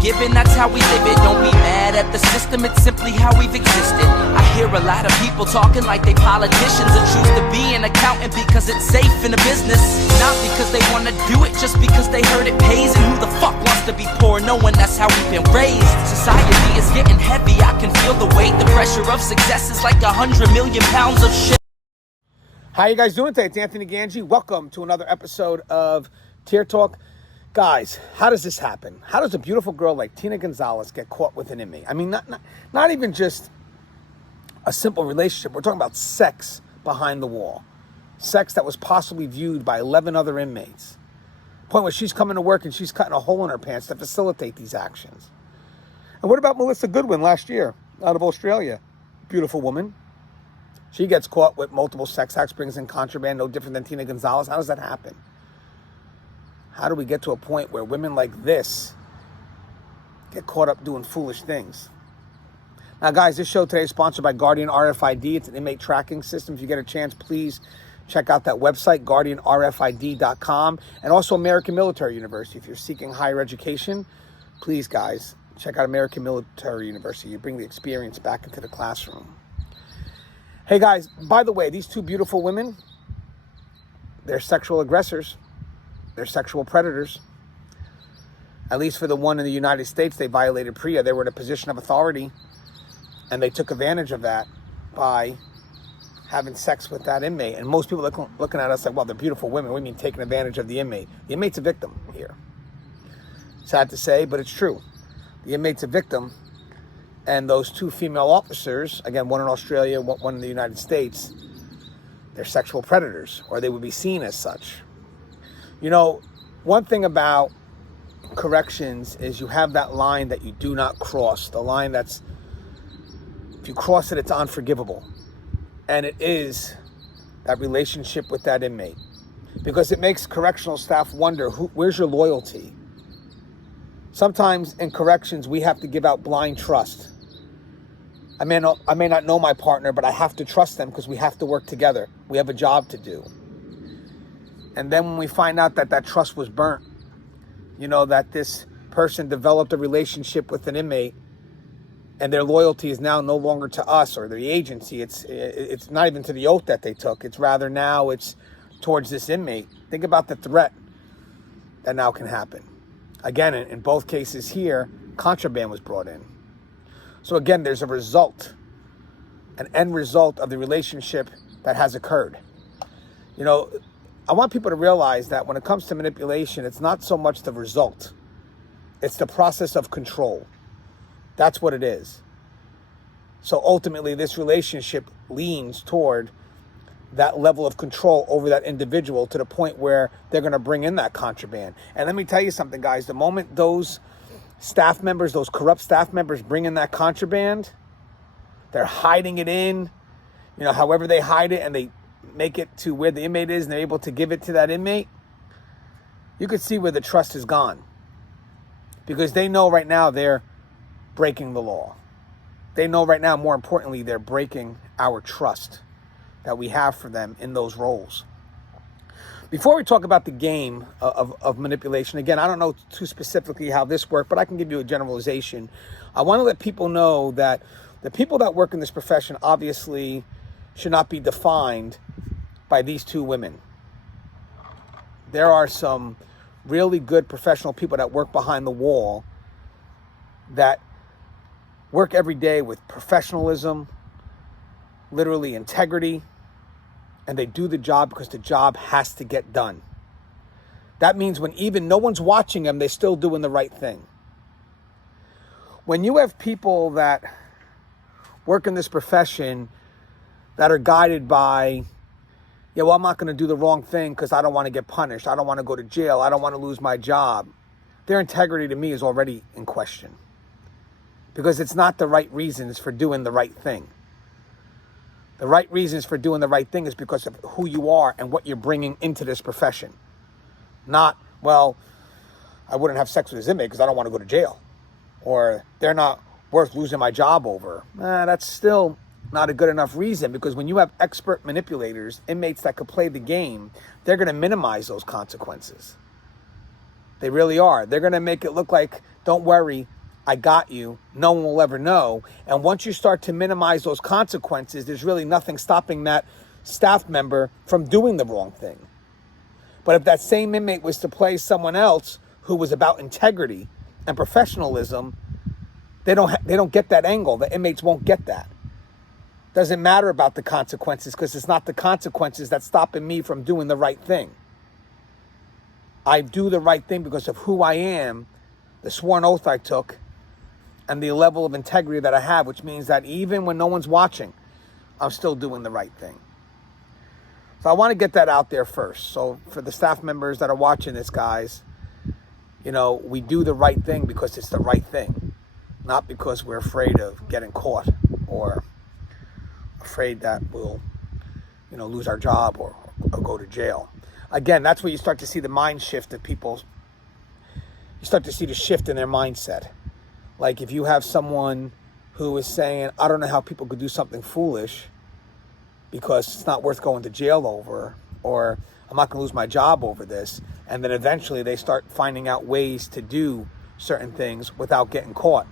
given, that's how we live it. Don't be mad at the system, it's simply how we've existed. I hear a lot of people talking like they politicians and choose to be an accountant because it's safe in the business. Not because they want to do it, just because they heard it pays. And who the fuck wants to be poor knowing that's how we've been raised? Society is getting heavy, I can feel the weight. The pressure of success is like 100 million pounds of shit. How you guys doing today? It's Anthony Gangi. Welcome to another episode of Tear Talk. Guys, how does this happen? How does a beautiful girl like Tina Gonzalez get caught with an inmate? I mean, not even just a simple relationship. We're talking about sex behind the wall. Sex that was possibly viewed by 11 other inmates. Point where she's coming to work and she's cutting a hole in her pants to facilitate these actions. And what about Melissa Goodwin last year out of Australia? Beautiful woman. She gets caught with multiple sex acts, brings in contraband, no different than Tina Gonzalez. How does that happen? How do we get to a point where women like this get caught up doing foolish things? Now, guys, this show today is sponsored by Guardian RFID. It's an inmate tracking system. If you get a chance, please check out that website, guardianrfid.com, and also American Military University. If you're seeking higher education, please, guys, check out American Military University. You bring the experience back into the classroom. Hey, guys, by the way, these two beautiful women, they're sexual aggressors. They're sexual predators. At least for the one in the United States, they violated PREA. They were in a position of authority, and they took advantage of that by having sex with that inmate. And most people looking at us like, well, they're beautiful women. We mean taking advantage of the inmate. The inmate's a victim here. Sad to say, but it's true. The inmate's a victim. And those two female officers, again, one in Australia, one in the United States, they're sexual predators, or they would be seen as such. You know, one thing about corrections is you have that line that you do not cross. The line that's, if you cross it, it's unforgivable. And it is that relationship with that inmate. Because it makes correctional staff wonder, where's your loyalty? Sometimes in corrections, we have to give out blind trust. I may not know my partner, but I have to trust them because we have to work together. We have a job to do. And then when we find out that that trust was burnt, you know, that this person developed a relationship with an inmate and their loyalty is now no longer to us or the agency. It's not even to the oath that they took. It's rather now it's towards this inmate. Think about the threat that now can happen. Again, in both cases here, contraband was brought in. So again, there's a result, an end result of the relationship that has occurred. You know, I want people to realize that when it comes to manipulation, it's not so much the result. It's the process of control. That's what it is. So ultimately, this relationship leans toward that level of control over that individual to the point where they're going to bring in that contraband. And let me tell you something, guys. The moment those staff members, those corrupt staff members bring in that contraband, they're hiding it in, you know, however they hide it, and they make it to where the inmate is and they're able to give it to that inmate, you could see where the trust is gone. Because they know right now they're breaking the law. They know right now, more importantly, they're breaking our trust that we have for them in those roles. Before we talk about the game of manipulation, again, I don't know too specifically how this works, but I can give you a generalization. I want to let people know that the people that work in this profession obviously should not be defined by these two women. There are some really good professional people that work behind the wall that work every day with professionalism, literally integrity, and they do the job because the job has to get done. That means when even no one's watching them, they're still doing the right thing. When you have people that work in this profession that are guided by, yeah, well, I'm not going to do the wrong thing because I don't want to get punished. I don't want to go to jail. I don't want to lose my job. Their integrity to me is already in question because it's not the right reasons for doing the right thing. The right reasons for doing the right thing is because of who you are and what you're bringing into this profession. Not, well, I wouldn't have sex with this inmate because I don't want to go to jail. Or they're not worth losing my job over. That's still not a good enough reason, because when you have expert manipulators, inmates that could play the game, they're going to minimize those consequences. They really are. They're going to make it look like, don't worry, I got you. No one will ever know. And once you start to minimize those consequences, there's really nothing stopping that staff member from doing the wrong thing. But if that same inmate was to play someone else who was about integrity and professionalism, they don't get that angle. The inmates won't get that. Doesn't matter about the consequences, because it's not the consequences that's stopping me from doing the right thing. I do the right thing because of who I am, the sworn oath I took, and the level of integrity that I have, which means that even when no one's watching, I'm still doing the right thing. So I want to get that out there first. So for the staff members that are watching this, guys, we do the right thing because it's the right thing, not because we're afraid of getting caught or afraid that we'll, lose our job or go to jail. Again, that's where you start to see the mind shift of people. You start to see the shift in their mindset. Like if you have someone who is saying, I don't know how people could do something foolish because it's not worth going to jail over, or I'm not going to lose my job over this. And then eventually they start finding out ways to do certain things without getting caught.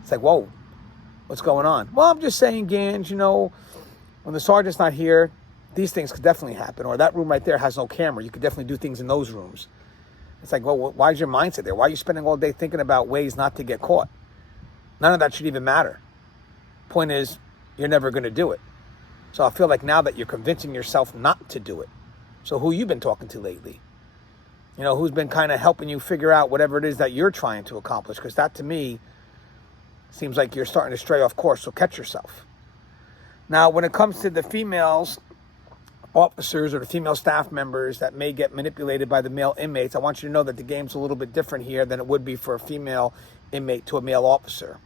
It's like, whoa, what's going on? Well, I'm just saying, Gange, when the sergeant's not here, these things could definitely happen. Or that room right there has no camera. You could definitely do things in those rooms. It's like, well, why is your mindset there? Why are you spending all day thinking about ways not to get caught? None of that should even matter. Point is, you're never going to do it. So I feel like now that you're convincing yourself not to do it. So who you been talking to lately? Who's been kind of helping you figure out whatever it is that you're trying to accomplish? Because that, to me, seems like you're starting to stray off course. So catch yourself. Now, when it comes to the females officers or the female staff members that may get manipulated by the male inmates, I want you to know that the game's a little bit different here than it would be for a female inmate to a male officer.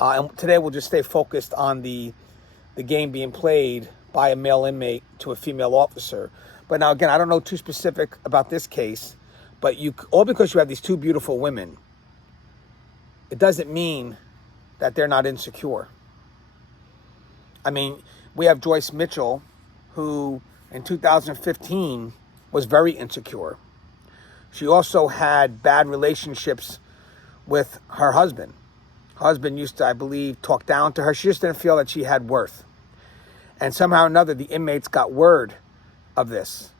And today we'll just stay focused on the game being played by a male inmate to a female officer. But now, again, I don't know too specific about this case, but all because you have these two beautiful women, it doesn't mean that they're not insecure. I mean, we have Joyce Mitchell, who in 2015 was very insecure. She also had bad relationships with her husband. Her husband used to, I believe, talk down to her. She just didn't feel that she had worth. And somehow or another, the inmates got word of this.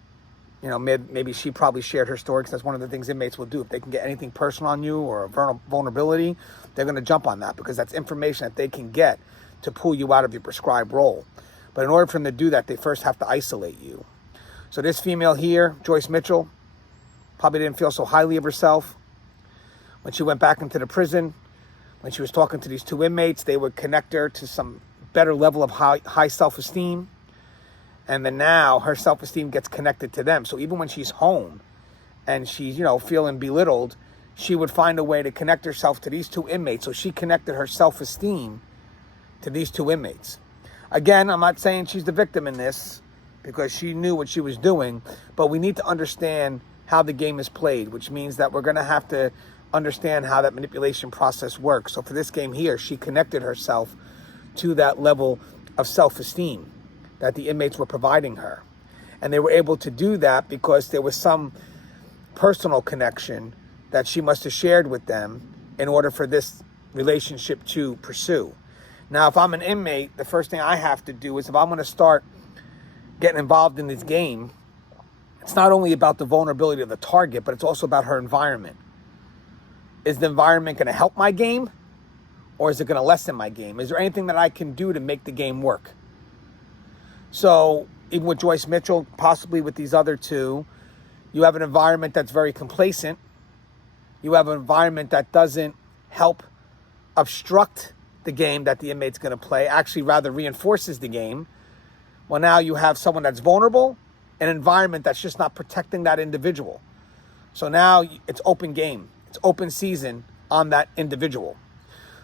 Maybe she probably shared her story, because that's one of the things inmates will do. If they can get anything personal on you or a vulnerability, they're going to jump on that, because that's information that they can get to pull you out of your prescribed role. But in order for them to do that, they first have to isolate you. So this female here, Joyce Mitchell, probably didn't feel so highly of herself. When she went back into the prison, when she was talking to these two inmates, they would connect her to some better level of high self-esteem. And then now her self-esteem gets connected to them. So even when she's home and she's, feeling belittled, she would find a way to connect herself to these two inmates. So she connected her self-esteem to these two inmates. Again, I'm not saying she's the victim in this, because she knew what she was doing, but we need to understand how the game is played, which means that we're going to have to understand how that manipulation process works. So for this game here, she connected herself to that level of self-esteem that the inmates were providing her. And they were able to do that because there was some personal connection that she must have shared with them in order for this relationship to pursue. Now, if I'm an inmate, the first thing I have to do is, if I'm going to start getting involved in this game, it's not only about the vulnerability of the target, but it's also about her environment. Is the environment going to help my game, or is it going to lessen my game? Is there anything that I can do to make the game work? So even with Joyce Mitchell, possibly with these other two, you have an environment that's very complacent. You have an environment that doesn't help obstruct the game that the inmate's going to play, actually rather reinforces the game. Well, now you have someone that's vulnerable, an environment that's just not protecting that individual. So now it's open game. It's open season on that individual.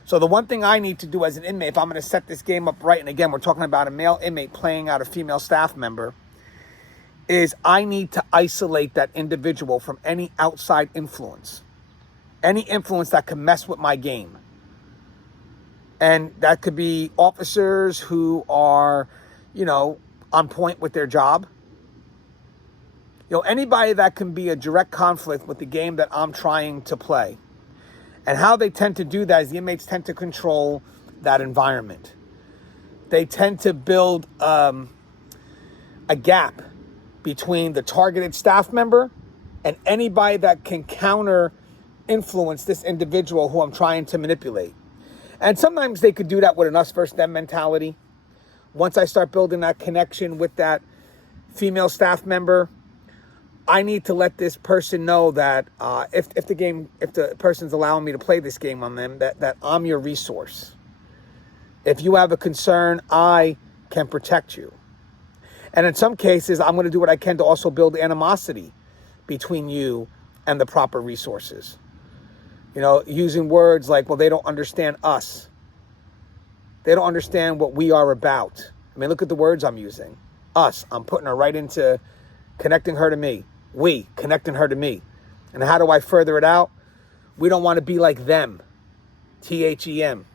So the one thing I need to do as an inmate, if I'm going to set this game up right, and again, we're talking about a male inmate playing out a female staff member, is I need to isolate that individual from any outside influence. Any influence that can mess with my game. And that could be officers who are, on point with their job. Anybody that can be a direct conflict with the game that I'm trying to play. And how they tend to do that is the inmates tend to control that environment. They tend to build a gap between the targeted staff member and anybody that can counter influence this individual who I'm trying to manipulate. And sometimes they could do that with an us versus them mentality. Once I start building that connection with that female staff member, I need to let this person know that if the person's allowing me to play this game on them, that I'm your resource. If you have a concern, I can protect you. And in some cases, I'm going to do what I can to also build animosity between you and the proper resources. Using words like, well, they don't understand us. They don't understand what we are about. I mean, look at the words I'm using. Us, I'm putting her right into connecting her to me. We, connecting her to me. And how do I further it out? We don't want to be like them. THEM.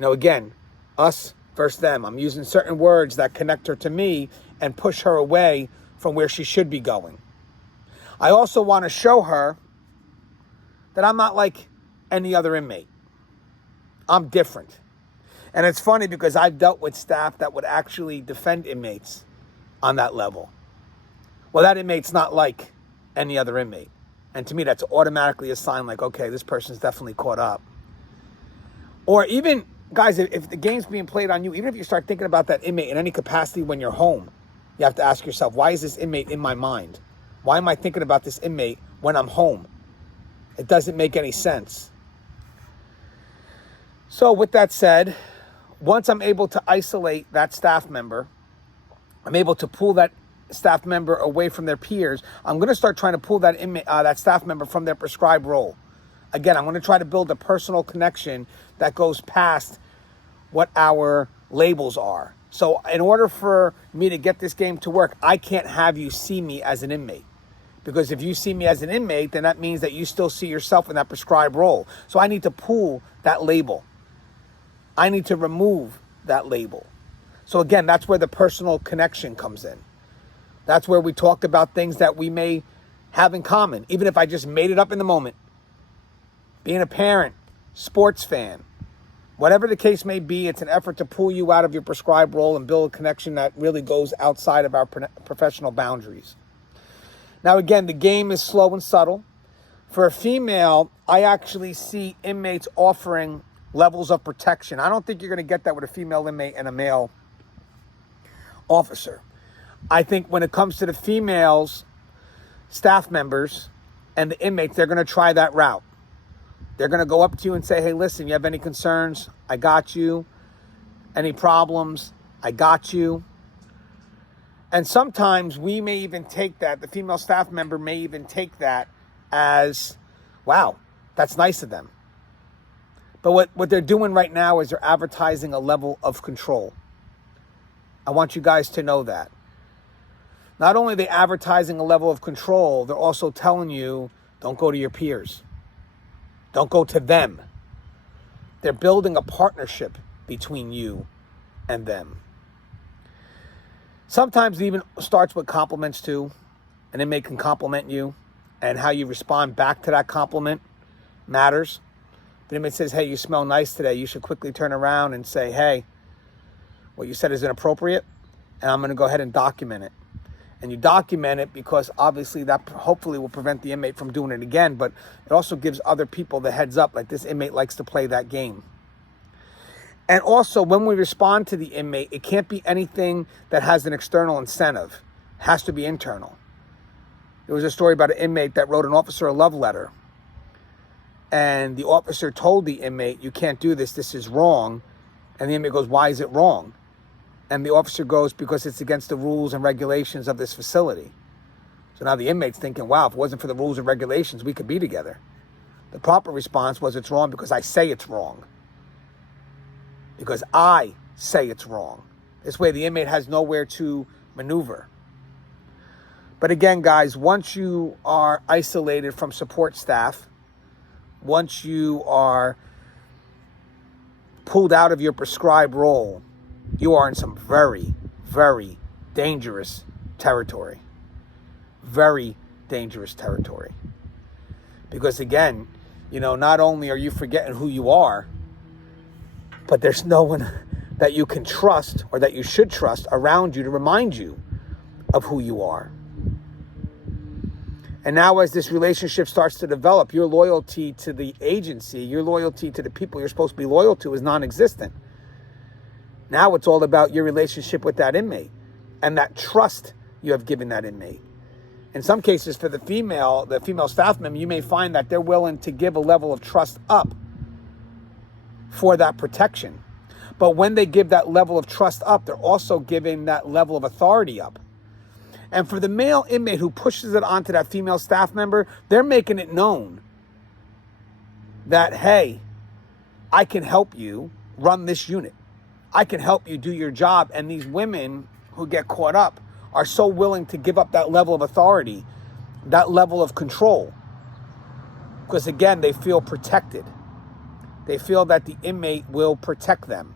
Again, us versus them. I'm using certain words that connect her to me and push her away from where she should be going. I also want to show her that I'm not like any other inmate. I'm different. And it's funny because I've dealt with staff that would actually defend inmates on that level. Well, that inmate's not like any other inmate. And to me, that's automatically a sign like, okay, this person's definitely caught up. Or even, guys, if the game's being played on you, even if you start thinking about that inmate in any capacity when you're home, you have to ask yourself, why is this inmate in my mind? Why am I thinking about this inmate when I'm home? It doesn't make any sense. So with that said, once I'm able to isolate that staff member, I'm able to pull that staff member away from their peers, I'm going to start trying to pull that that staff member from their prescribed role. Again, I'm going to try to build a personal connection that goes past what our labels are. So in order for me to get this game to work, I can't have you see me as an inmate. Because if you see me as an inmate, then that means that you still see yourself in that prescribed role. So I need to pull that label. I need to remove that label. So again, that's where the personal connection comes in. That's where we talked about things that we may have in common, even if I just made it up in the moment. Being a parent, sports fan, whatever the case may be, it's an effort to pull you out of your prescribed role and build a connection that really goes outside of our professional boundaries. Now, again, the game is slow and subtle. For a female, I actually see inmates offering levels of protection. I don't think you're going to get that with a female inmate and a male officer. I think when it comes to the females, staff members, and the inmates, they're going to try that route. They're going to go up to you and say, hey, listen, you have any concerns? I got you. Any problems? I got you. And sometimes we may even take that, the female staff member may even take that as, wow, that's nice of them. But what they're doing right now is they're advertising a level of control. I want you guys to know that. Not only are they advertising a level of control, they're also telling you, don't go to your peers. Don't go to them. They're building a partnership between you and them. Sometimes it even starts with compliments too. An inmate can compliment you, and how you respond back to that compliment matters. The inmate says, hey, you smell nice today. You should quickly turn around and say, hey, what you said is inappropriate, and I'm going to go ahead and document it. And you document it because obviously that hopefully will prevent the inmate from doing it again, but it also gives other people the heads up, like this inmate likes to play that game. And also, when we respond to the inmate, it can't be anything that has an external incentive. It has to be internal. There was a story about an inmate that wrote an officer a love letter. And the officer told the inmate, you can't do this, this is wrong. And the inmate goes, why is it wrong? And the officer goes, because it's against the rules and regulations of this facility. So now the inmate's thinking, wow, if it wasn't for the rules and regulations, we could be together. The proper response was, it's wrong because I say it's wrong. Because I say it's wrong. This way the inmate has nowhere to maneuver. But again, guys, once you are isolated from support staff, once you are pulled out of your prescribed role, you are in some very, very dangerous territory. very dangerous territory. Because again, not only are you forgetting who you are, but there's no one that you can trust or that you should trust around you to remind you of who you are. And now as this relationship starts to develop, your loyalty to the agency, your loyalty to the people you're supposed to be loyal to is non-existent. Now it's all about your relationship with that inmate and that trust you have given that inmate. In some cases, for the female staff member, you may find that they're willing to give a level of trust up for that protection. But when they give that level of trust up, they're also giving that level of authority up. And for the male inmate who pushes it onto that female staff member, they're making it known that, hey, I can help you run this unit. I can help you do your job. And these women who get caught up are so willing to give up that level of authority, that level of control. Because again, they feel protected. They feel that the inmate will protect them.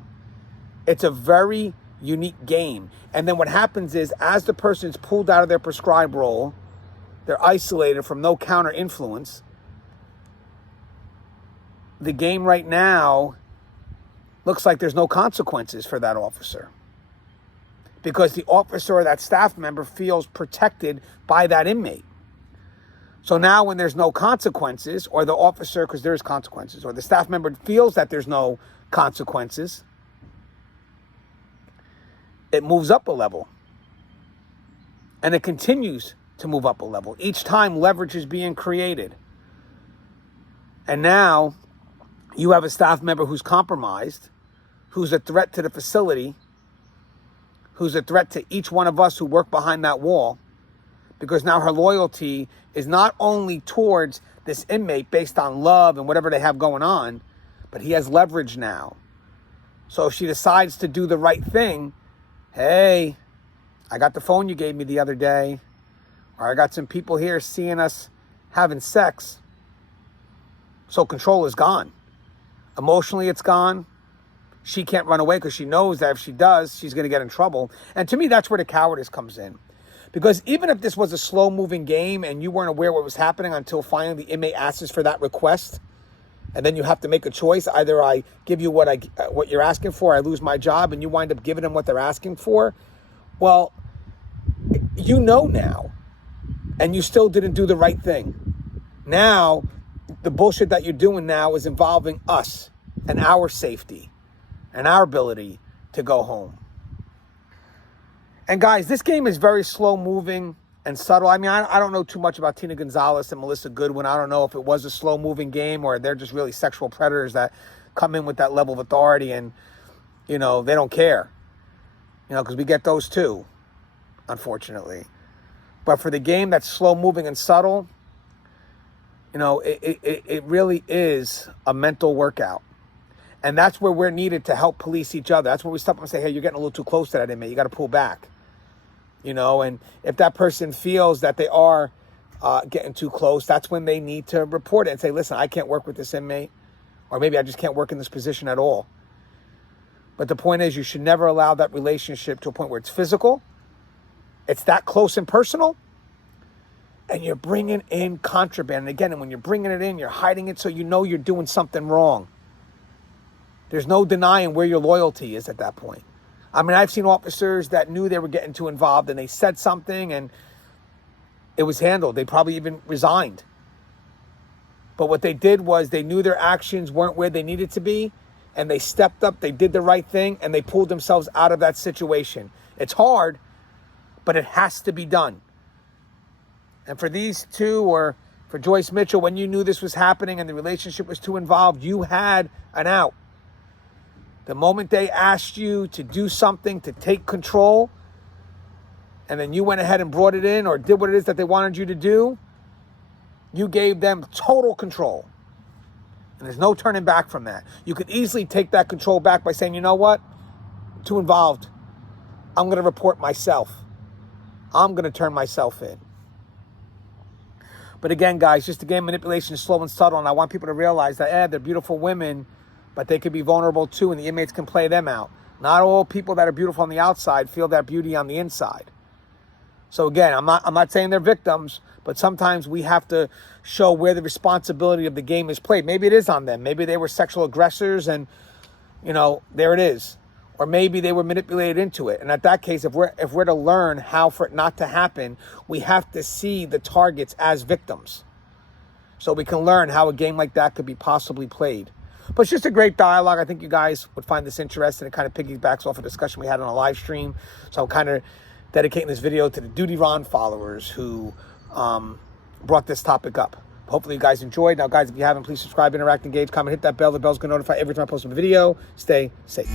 It's a very unique game. And then what happens is, as the person's pulled out of their prescribed role, they're isolated from no counter influence. The game right now looks like there's no consequences for that officer, because the officer or that staff member feels protected by that inmate. So now when there's no consequences, or the officer, because there's consequences, or the staff member feels that there's no consequences, it moves up a level. And it continues to move up a level. Each time leverage is being created. And now you have a staff member who's compromised, who's a threat to the facility, who's a threat to each one of us who work behind that wall, because now her loyalty is not only towards this inmate based on love and whatever they have going on, but he has leverage now. So if she decides to do the right thing, hey, I got the phone you gave me the other day, or I got some people here seeing us having sex. So control is gone. Emotionally, it's gone. She can't run away because she knows that if she does, she's going to get in trouble. And to me, that's where the cowardice comes in. Because even if this was a slow-moving game and you weren't aware what was happening until finally the inmate asks for that request, and then you have to make a choice. Either I give you what you're asking for, I lose my job, and you wind up giving them what they're asking for. Well, you know now, and you still didn't do the right thing. Now, the bullshit that you're doing now is involving us and our safety and our ability to go home. And guys, this game is very slow moving and subtle. I mean, I don't know too much about Tina Gonzalez and Melissa Goodwin. I don't know if it was a slow moving game or they're just really sexual predators that come in with that level of authority and, they don't care. Because we get those too, unfortunately. But for the game that's slow moving and subtle, it really is a mental workout. And that's where we're needed to help police each other. That's where we stop and say, hey, you're getting a little too close to that inmate. You got to pull back. And if that person feels that they are getting too close, that's when they need to report it and say, listen, I can't work with this inmate. Or maybe I just can't work in this position at all. But the point is, you should never allow that relationship to a point where it's physical. It's that close and personal. And you're bringing in contraband. And again, when you're bringing it in, you're hiding it so you know you're doing something wrong. There's no denying where your loyalty is at that point. I mean, I've seen officers that knew they were getting too involved and they said something and it was handled. They probably even resigned. But what they did was they knew their actions weren't where they needed to be and they stepped up, they did the right thing, and they pulled themselves out of that situation. It's hard, but it has to be done. And for these two, or for Joyce Mitchell, when you knew this was happening and the relationship was too involved, you had an out. The moment they asked you to do something, to take control, and then you went ahead and brought it in or did what it is that they wanted you to do, you gave them total control. And there's no turning back from that. You could easily take that control back by saying, you know what? I'm too involved. I'm going to report myself. I'm going to turn myself in. But again, guys, just the game manipulation is slow and subtle, and I want people to realize that, they're beautiful women, but they could be vulnerable too, and the inmates can play them out. Not all people that are beautiful on the outside feel that beauty on the inside. So again, I'm not saying they're victims, but sometimes we have to show where the responsibility of the game is played. Maybe it is on them. Maybe they were sexual aggressors and, there it is. Or maybe they were manipulated into it. And at that case, if we're to learn how for it not to happen, we have to see the targets as victims. So we can learn how a game like that could be possibly played. But it's just a great dialogue. I think you guys would find this interesting. It kind of piggybacks off a discussion we had on a live stream. So I'm kind of dedicating this video to the Duty Ron followers who brought this topic up. Hopefully you guys enjoyed. Now, guys, if you haven't, please subscribe, interact, engage, comment, hit that bell. The bell's going to notify every time I post a video. Stay safe.